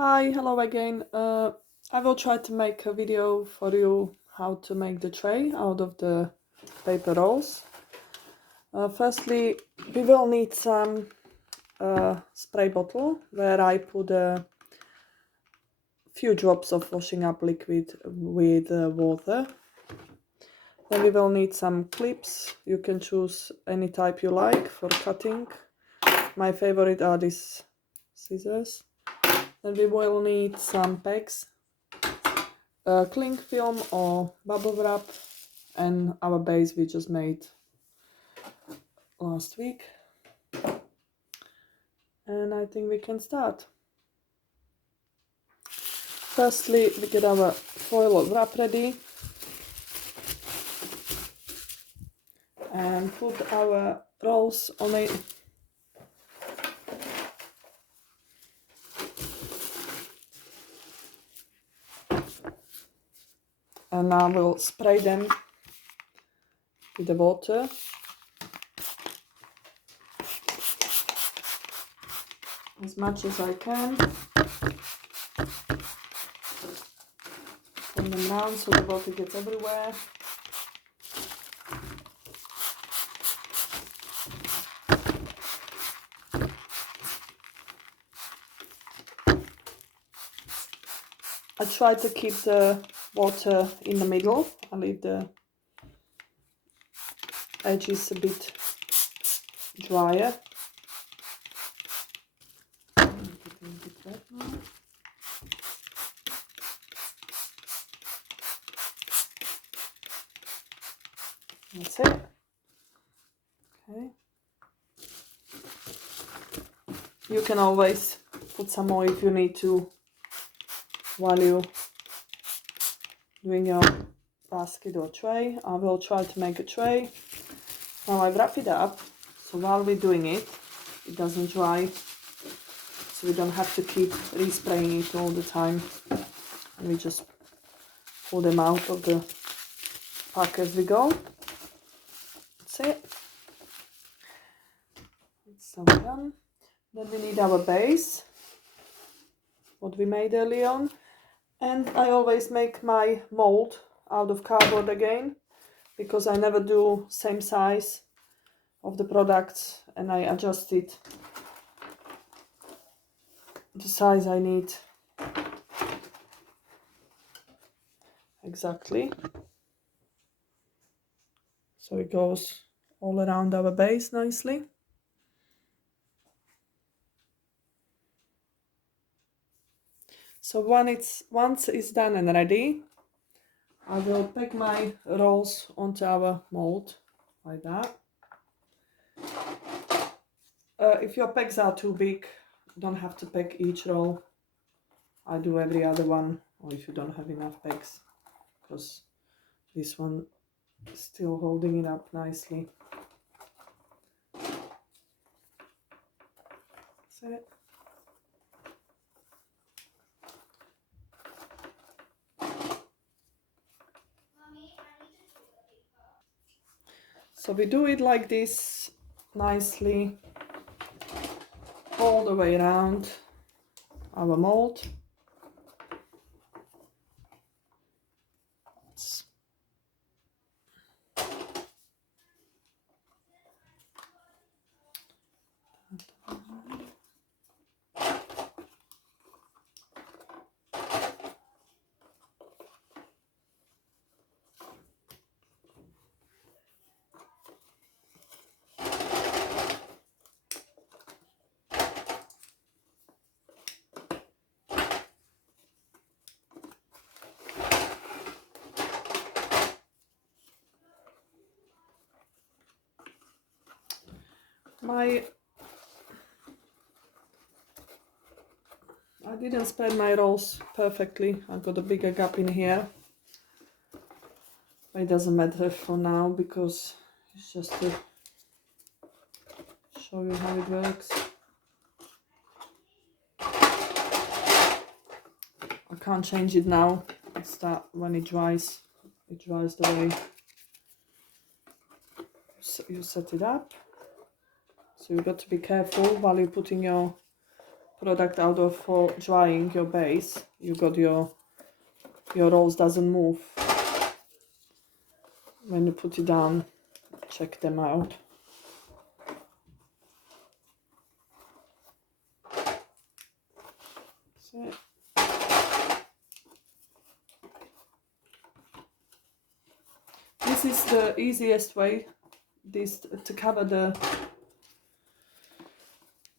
Hi, hello again. I will try to make a video for you how to make the tray out of the paper rolls. Firstly, we will need some spray bottle where I put a few drops of washing up liquid with water. Then we will need some clips. You can choose any type you like for cutting. My favorite are these scissors. Then we will need some pegs, cling film or bubble wrap, and our base we just made last week. And I think we can start. Firstly, we get our foil wrap ready and put our rolls on it. And now we'll spray them with the water. As much as I can. Turn them down so the water gets everywhere. I try to keep the water in the middle. I leave the edges a bit drier. That's it. Okay. You can always put some more if you need to while you're doing your basket or tray. I will try to make a tray. Now I wrap it up so while we're doing it, it doesn't dry, so we don't have to keep respraying it all the time. And we just pull them out of the pack as we go. That's it. It's all done. Then we need our base, what we made earlier on. And I always make my mold out of cardboard again, because I never do same size of the products, and I adjust it the size I need exactly. So it goes all around our base nicely. So once it's done and ready, I will pack my rolls onto our mold like that. If your pegs are too big, you don't have to pack each roll. I do every other one, or if you don't have enough pegs, because this one is still holding it up nicely. That's it. So we do it like this nicely all the way around our mold. I didn't spread my rolls perfectly. I got a bigger gap in here. But it doesn't matter for now, because it's just to show you how it works. I can't change it now. It's that when it dries the way. So you set it up. So you've got to be careful while you're putting your product out of for drying your base, you got your rolls doesn't move. When you put it down, check them out. So, this is the easiest way to cover the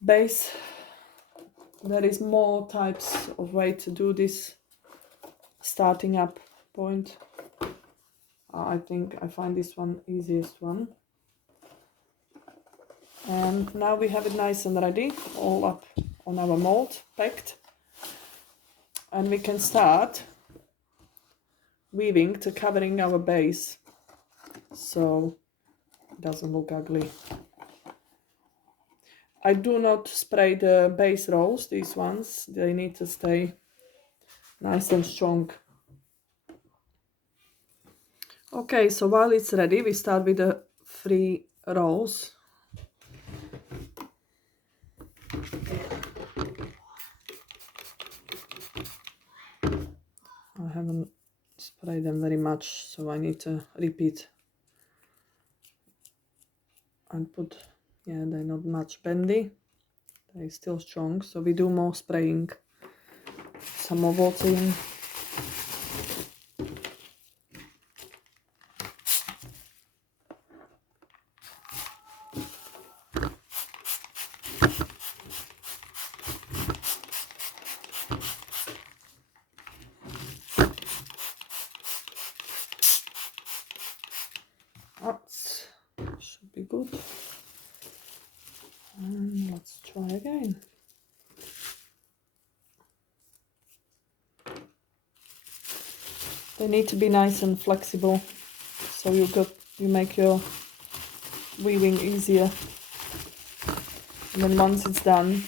base. There is more types of way to do this starting up point. I think I find this one easiest one. And now we have it nice and ready, all up on our mold, packed. And we can start weaving to covering our base so it doesn't look ugly. I do not spray the base rolls, these ones, they need to stay nice and strong. Okay, so while it's ready, we start with the 3 rolls. I haven't sprayed them very much, so I need to repeat and put, yeah, they're not much bendy, they're still strong, so we do more spraying, some more water in. That should be good. And let's try again. They need to be nice and flexible, so you make your weaving easier. And then once it's done,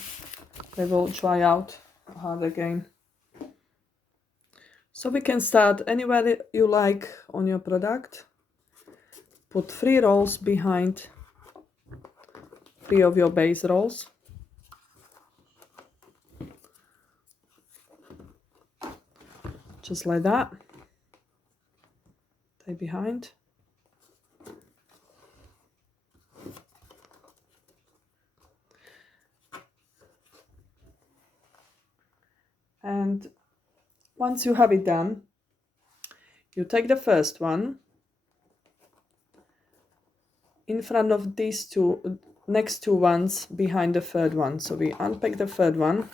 they will dry out hard again. So we can start anywhere you like on your product. Put 3 rolls behind 3 of your base rolls. Just like that. Stay behind. And once you have it done, you take the first one in front of these 2 next 2 ones behind the third one. So we unpack the third one.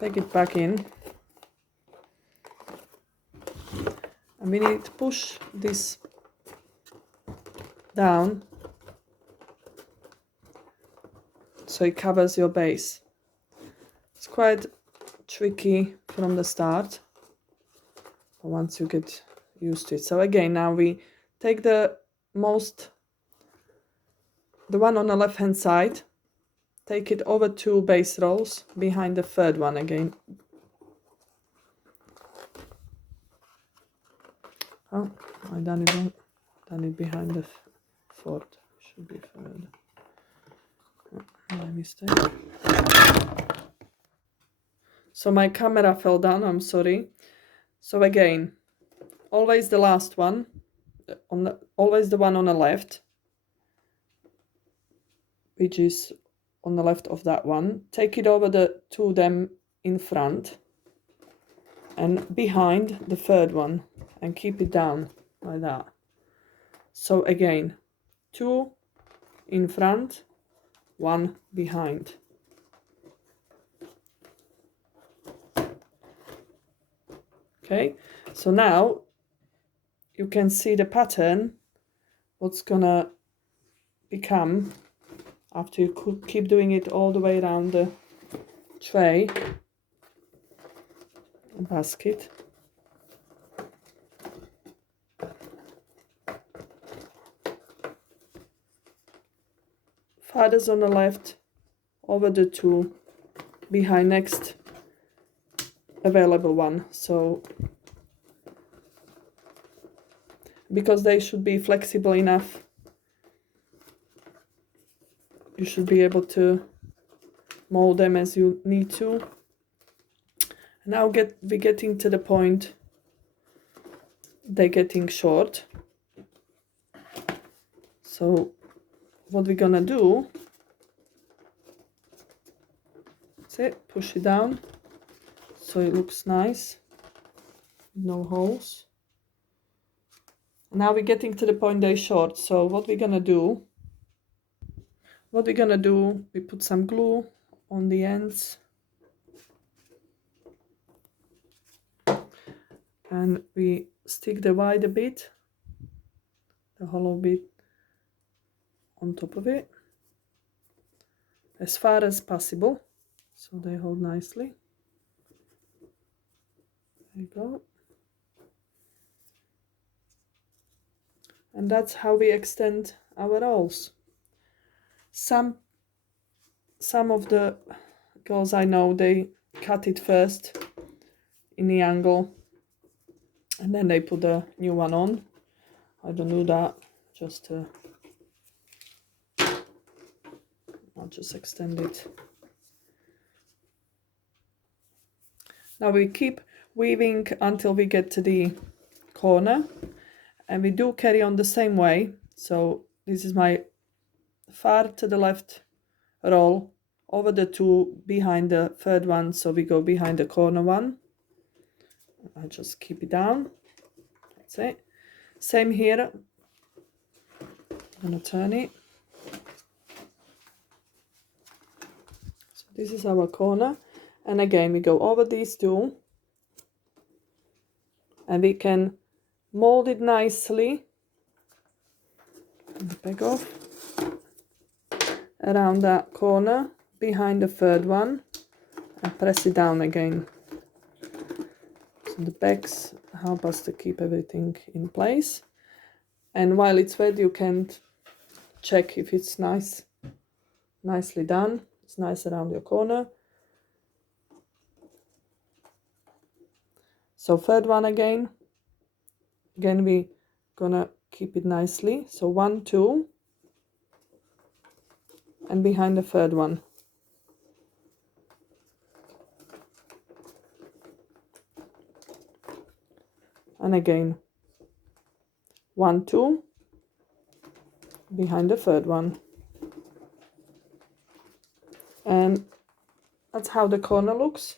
Take it back in. And we need to push this down so it covers your base. It's quite tricky from the start, but once you get used to it. So again, now we take the one on the left hand side, take it over 2 base rolls behind the third one again. Oh, I done it wrong. Done it behind the fourth. Should be third. My mistake. So my camera fell down, I'm sorry. So again, always the last one, always the one on the left, which is on the left of that one. Take it over the 2 of them in front and behind the third one and keep it down like that. So again, 2 in front, 1 behind. Okay, so now you can see the pattern, what's gonna become after you keep doing it all the way around the tray, basket. Farthest on the left, over the 2 behind next available one. So because they should be flexible enough you should be able to mold them as you need to. Now we're getting to the point they're getting short. So what we're gonna do, that's it, push it down so it looks nice, no holes. Now we're getting to the point they're short. So what we're gonna do, we put some glue on the ends and we stick the wider bit, the hollow bit, on top of it as far as possible so they hold nicely. There you go. And that's how we extend our rolls. Some of the girls I know, they cut it first in the angle and then they put a new one on. I don't do that, just I'll just extend it. Now we keep weaving until we get to the corner, and we do carry on the same way. So this is my far to the left roll over the two behind the third one, so we go behind the corner one. I just keep it down, that's it. Same here, I'm gonna turn it. So this is our corner, and again we go over these two and we can mold it nicely, back off, around that corner behind the third one and press it down again. So the backs help us to keep everything in place, and while it's wet you can check if it's nicely done. It's nice around your corner. So third one again we gonna keep it nicely, so 1 2 and behind the third one. And again 1 2 behind the third one. And that's how the corner looks.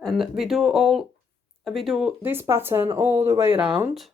And we do this pattern all the way around.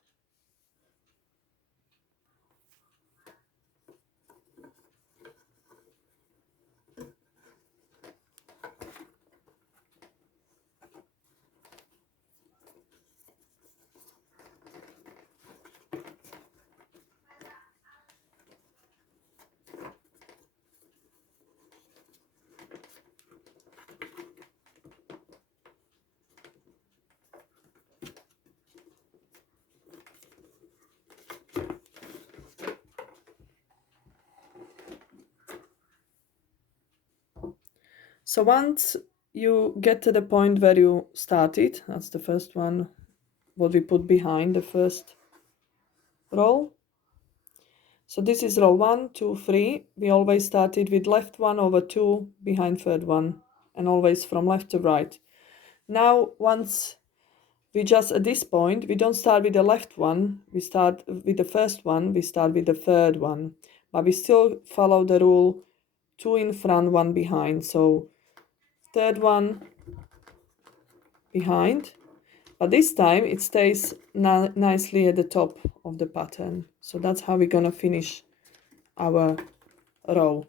So once you get to the point where you started, that's the first one, what we put behind the first roll. So this is roll 1 2 3. We always started with left 1 over 2 behind third one, and always from left to right. Now once we just at this point, we don't start with the left one, we start with the first one, we start with the third one, but we still follow the rule 2 in front, 1 behind. So third one behind, but this time it stays nicely at the top of the pattern. So that's how we're gonna finish our row.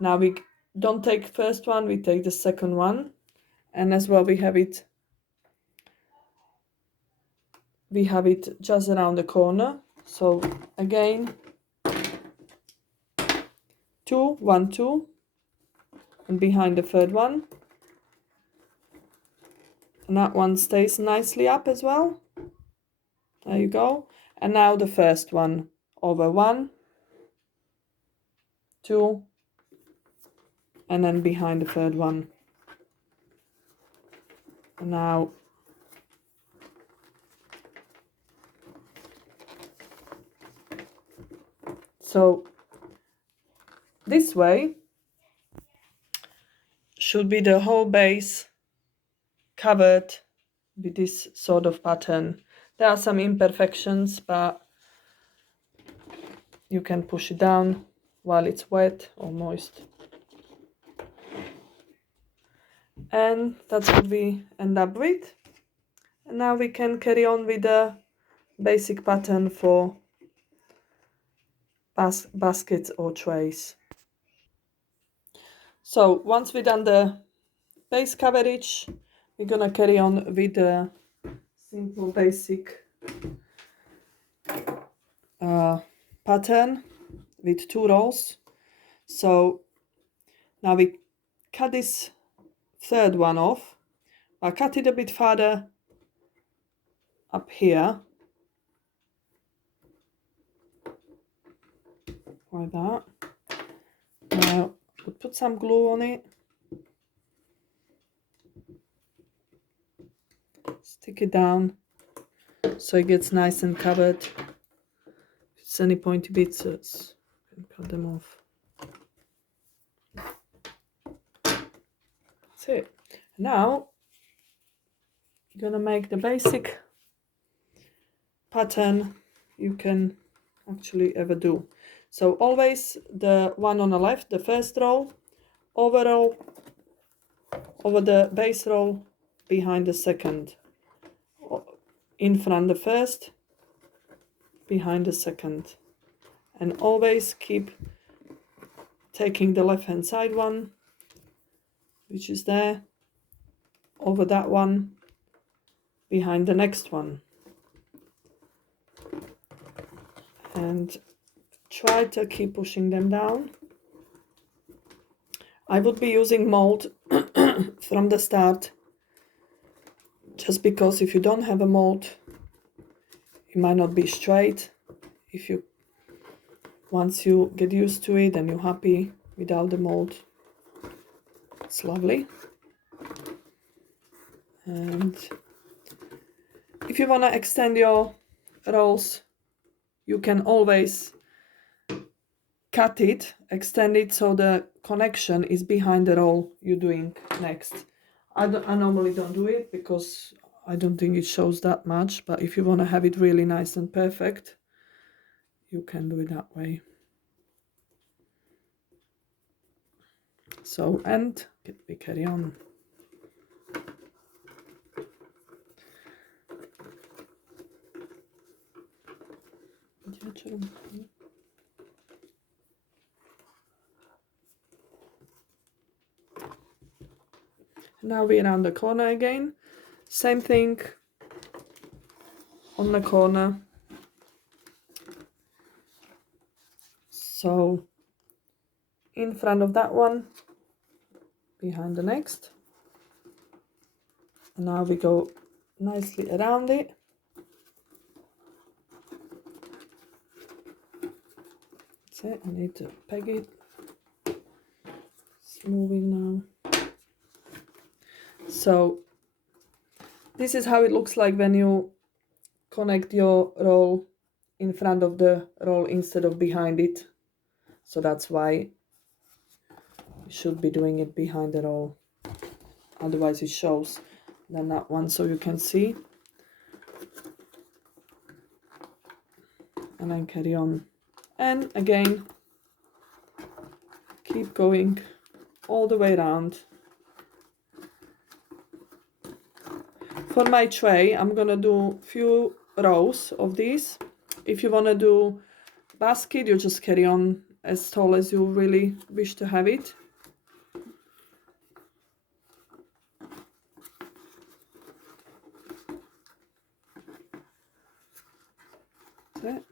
Now we don't take first one, we take the second one, and as well we have it just around the corner. So again 2 1 2 and behind the third one, and that one stays nicely up as well. There you go. And now the first one over 1 2 and then behind the third one. And now So this way should be the whole base covered with this sort of pattern. There are some imperfections, but you can push it down while it's wet or moist. And that's what we end up with. And now we can carry on with the basic pattern for baskets or trays. So once we've done the base coverage, we're gonna carry on with the simple basic pattern with 2 rows. So now we cut this third one off. I'll cut it a bit further up here, like that. Now we'll put some glue on it, stick it down so it gets nice and covered. If it's any pointy bits, let's cut them off. That's it. Now I'm gonna make the basic pattern you can actually ever do. So always the one on the left, the first row, over the base row, behind the second, in front the first, behind the second, and always keep taking the left hand side one, which is there, over that one, behind the next one, and try to keep pushing them down. I would be using mold from the start, just because if you don't have a mold, it might not be straight. Once you get used to it and you're happy without the mold, it's lovely. And if you want to extend your rolls, you can always cut it, extend it so the connection is behind the roll you're doing next. I normally don't do it because I don't think it shows that much, but if you want to have it really nice and perfect, you can do it that way. So, and we carry on. Now we're around the corner again. Same thing on the corner. So in front of that one, behind the next. And now we go nicely around it. That's it, I need to peg it. It's moving now. So this is how it looks like when you connect your roll in front of the roll instead of behind it. So that's why you should be doing it behind the roll. Otherwise it shows than that one, so you can see. And then carry on. And again, keep going all the way around. For my tray, I'm gonna do few rows of these. If you wanna do basket, you just carry on as tall as you really wish to have it. That's it.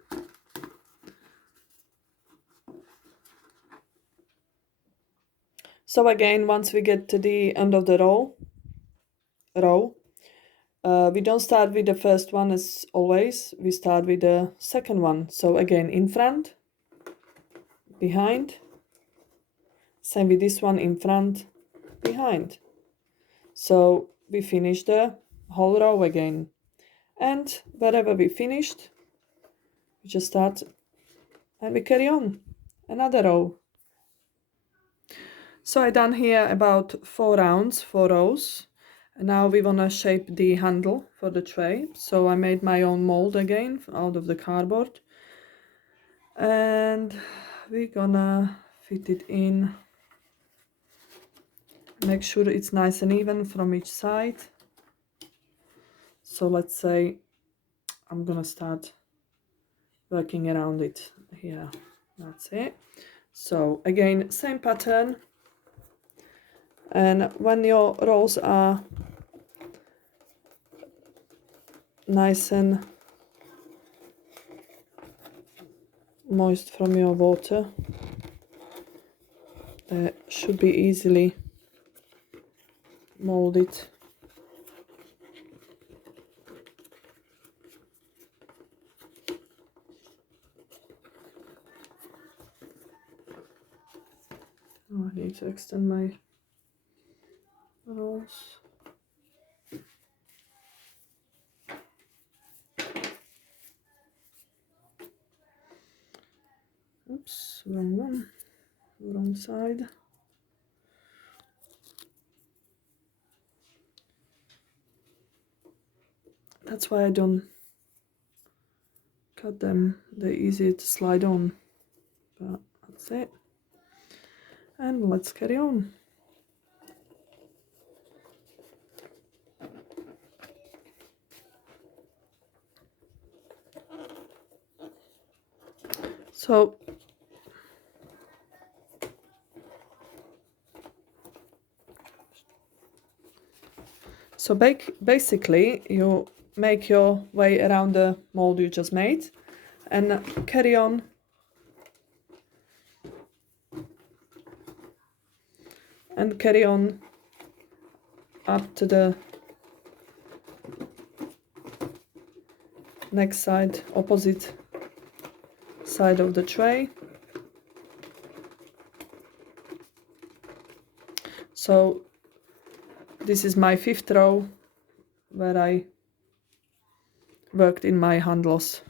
So again, once we get to the end of the row, we don't start with the first one as always, we start with the second one. So again, in front, behind, same with this one, in front, behind. So we finish the whole row again. And wherever we finished, we just start and we carry on another row. So I done here about 4 rounds, 4 rows, and now we wanna shape the handle for the tray. So I made my own mold again out of the cardboard, and we're gonna fit it in. Make sure it's nice and even from each side. So let's say I'm gonna start working around it here. That's it. So again, same pattern, and when your rolls are nice and moist from your water, they should be easily molded. Oh, I need to extend my rolls. Oops, wrong one, wrong side. That's why I don't cut them. They're easy to slide on, but that's it. And let's carry on. So basically you make your way around the mold you just made and carry on up to the next side, opposite side of the tray. So this is my 5th row where I worked in my handles.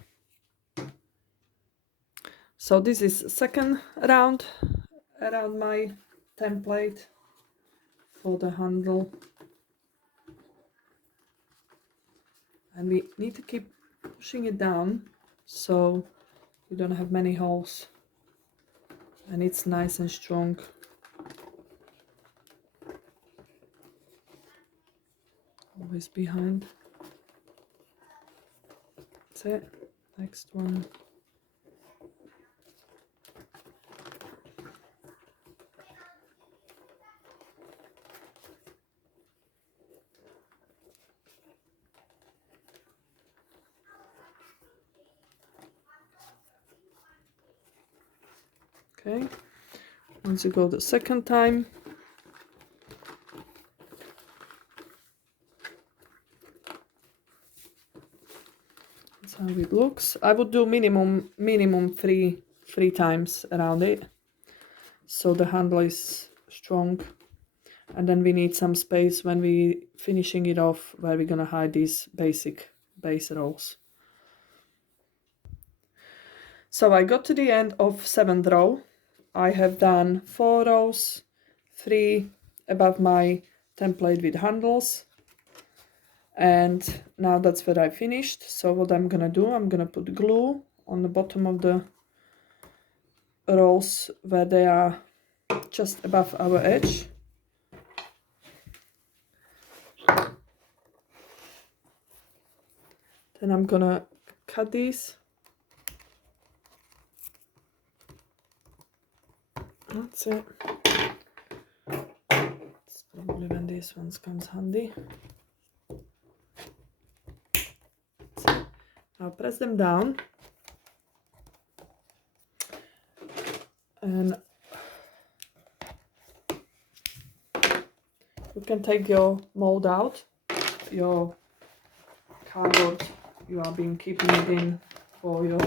So this is second round around my template for the handle, and we need to keep pushing it down so you don't have many holes and it's nice and strong. Always behind. That's it. Next one. Okay, once you go the second time, that's how it looks. I would do minimum three times around it, so the handle is strong, and then we need some space when we finishing it off where we're gonna hide these basic base rolls. So I got to the end of 7th row. I have done 4 rows, 3 above my template with handles, and now that's where I finished. So what I'm gonna do, I'm gonna put glue on the bottom of the rows where they are just above our edge. Then I'm gonna cut these. That's it. It's probably when these ones comes handy. Now press them down, and you can take your mold out, your cardboard you are been keeping it in for your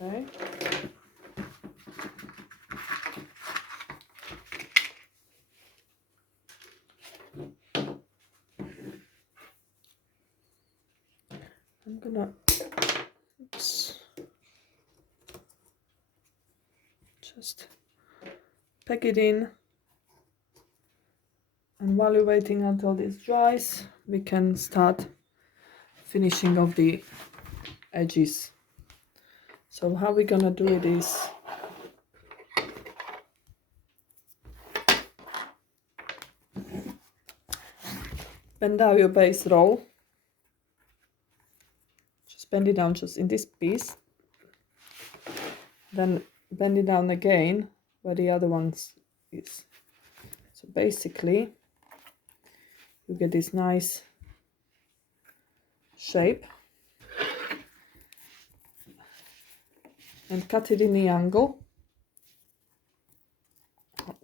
okay. I'm gonna just pack it in, and while you're waiting until this dries, we can start finishing off the edges. So how we're gonna do it is bend down your base roll, just bend it down just in this piece, then bend it down again where the other one is. So basically you get this nice shape, and cut it in the angle,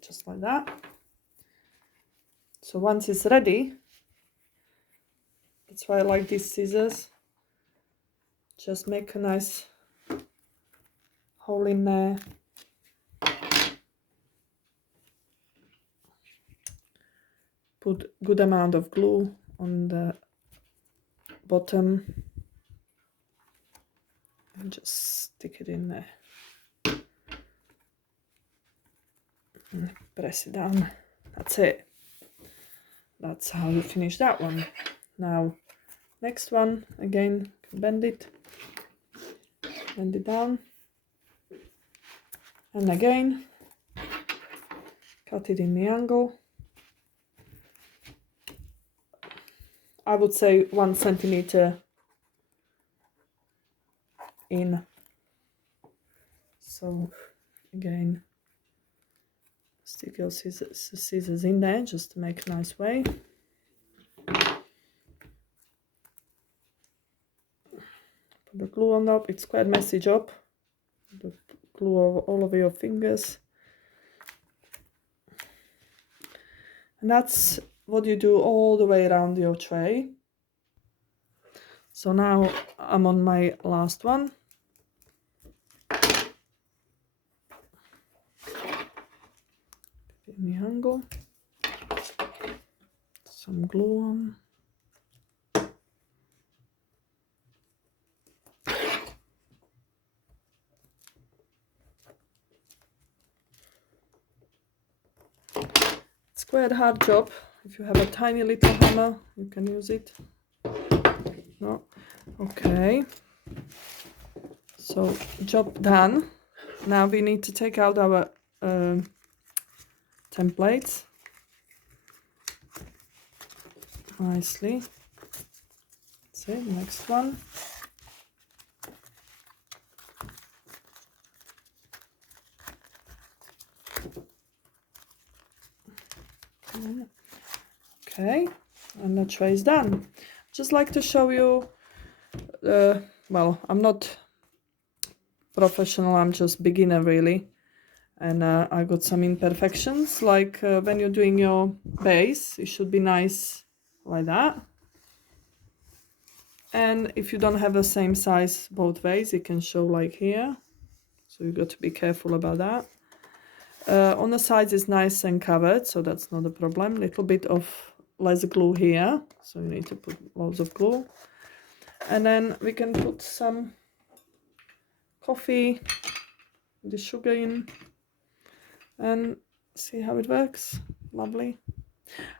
just like that. So once it's ready, that's why I like these scissors, just make a nice hole in there, put good amount of glue on the bottom, and just stick it in there and press it down. That's it. That's how you finish that one. Now next one, again, bend it down, and again cut it in the angle. I would say 1 centimeter in. So again, stick your scissors in there just to make a nice way. Put the glue on top. It's quite a messy job. The glue all over your fingers. And that's what you do all the way around your tray. So now I'm on my last one. In the angle. Some glue on. It's quite a hard job. If you have a tiny little hammer, you can use it. No? Okay. So, job done. Now we need to take out our templates. Nicely. That's it, next one. Okay, and the tray is done. Just like to show you, well, I'm not professional, I'm just beginner really, and I got some imperfections, like when you're doing your base, it should be nice like that, and if you don't have the same size both ways, it can show like here, so you got to be careful about that. On the sides is nice and covered, so that's not a problem. Little bit of less glue here, so you need to put loads of glue, and then we can put some coffee, the sugar in, and see how it works. Lovely.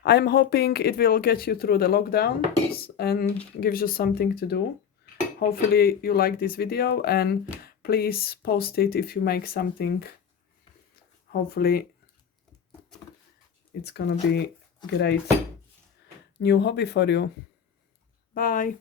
I'm hoping it will get you through the lockdown and gives you something to do. Hopefully you like this video, and please post it if you make something. Hopefully it's gonna be great new hobby for you. Bye.